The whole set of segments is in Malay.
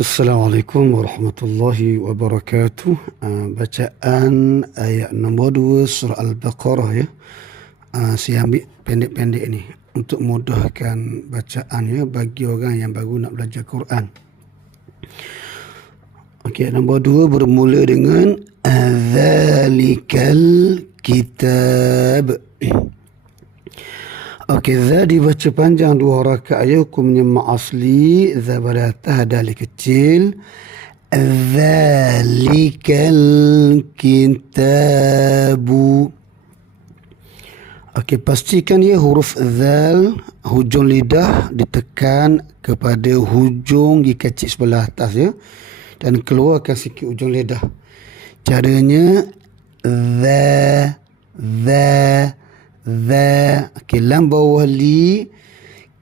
Assalamualaikum warahmatullahi wabarakatuh. Bacaan ayat nombor 2 surah Al-Baqarah ya. Saya ambil pendek-pendek ni untuk mudahkan bacaan ya bagi orang yang baru nak belajar Quran. Okey, nombor 2 bermula dengan Dzalikal kitab. Okey, za dibaca panjang 2 rakaat ya, hukumnya ma asli, za pada atas, dal kecil. Dzalikal kitabu. Okey, pastikan ya huruf zal, hujung lidah ditekan kepada hujung gigi kecil sebelah atas ya, dan keluarkan sikit hujung lidah. Caranya za. Okey, lam bawah li,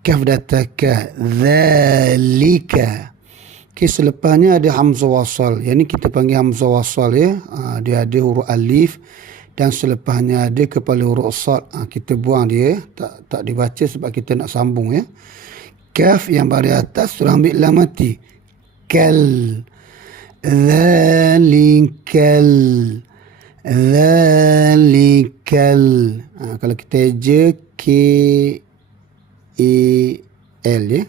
kaf dataka, zalika. Okey, selepasnya ada hamzah wasal. Yang ni kita panggil hamzah wasal ya. Dia ada huruf alif dan selepasnya ada kepala huruf sad. Kita buang dia, tak dibaca sebab kita nak sambung ya. Kaf yang baris atas suruh ambil lam mati. Kal. Zalikal. Zalikal. Kalau kita eja K-E-L ya.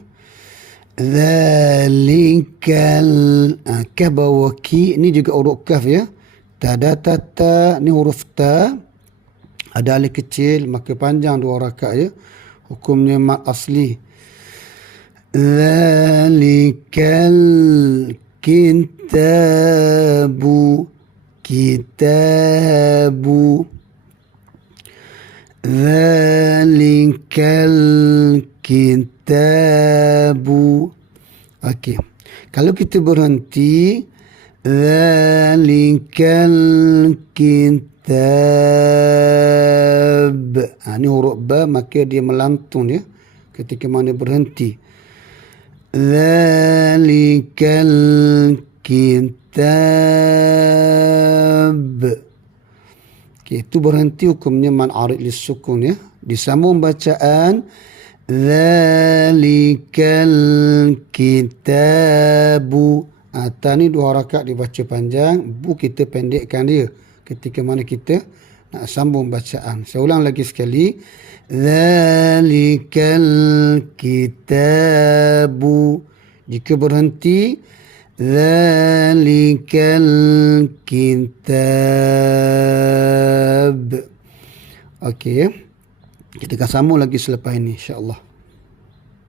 Zalikal. Kaf bawah ki, ni juga huruf kaf ya. Tada tata, ni huruf ta. Ada alif kecil, maka panjang 2 rakaat ya. Hukumnya mat asli. Zalikal kitabu. Kitabu. Zalikal kitabu. Okey. Kalau kita berhenti, zalikal kitab. Ni huruf ba, maka dia melantun ya ketika mana berhenti. Zalikal kitab. Okay, itu berhenti, hukumnya man arid lis sukun ya. Disambung bacaan zalikal kitabu. Ni 2 rakaat dibaca panjang, bu kita pendekkan dia ketika mana kita nak sambung bacaan. Saya ulang lagi sekali. Zalikal kitabu. Jika berhenti, zalikal kitab. Okey, kita akan sambung lagi selepas ini insya-Allah.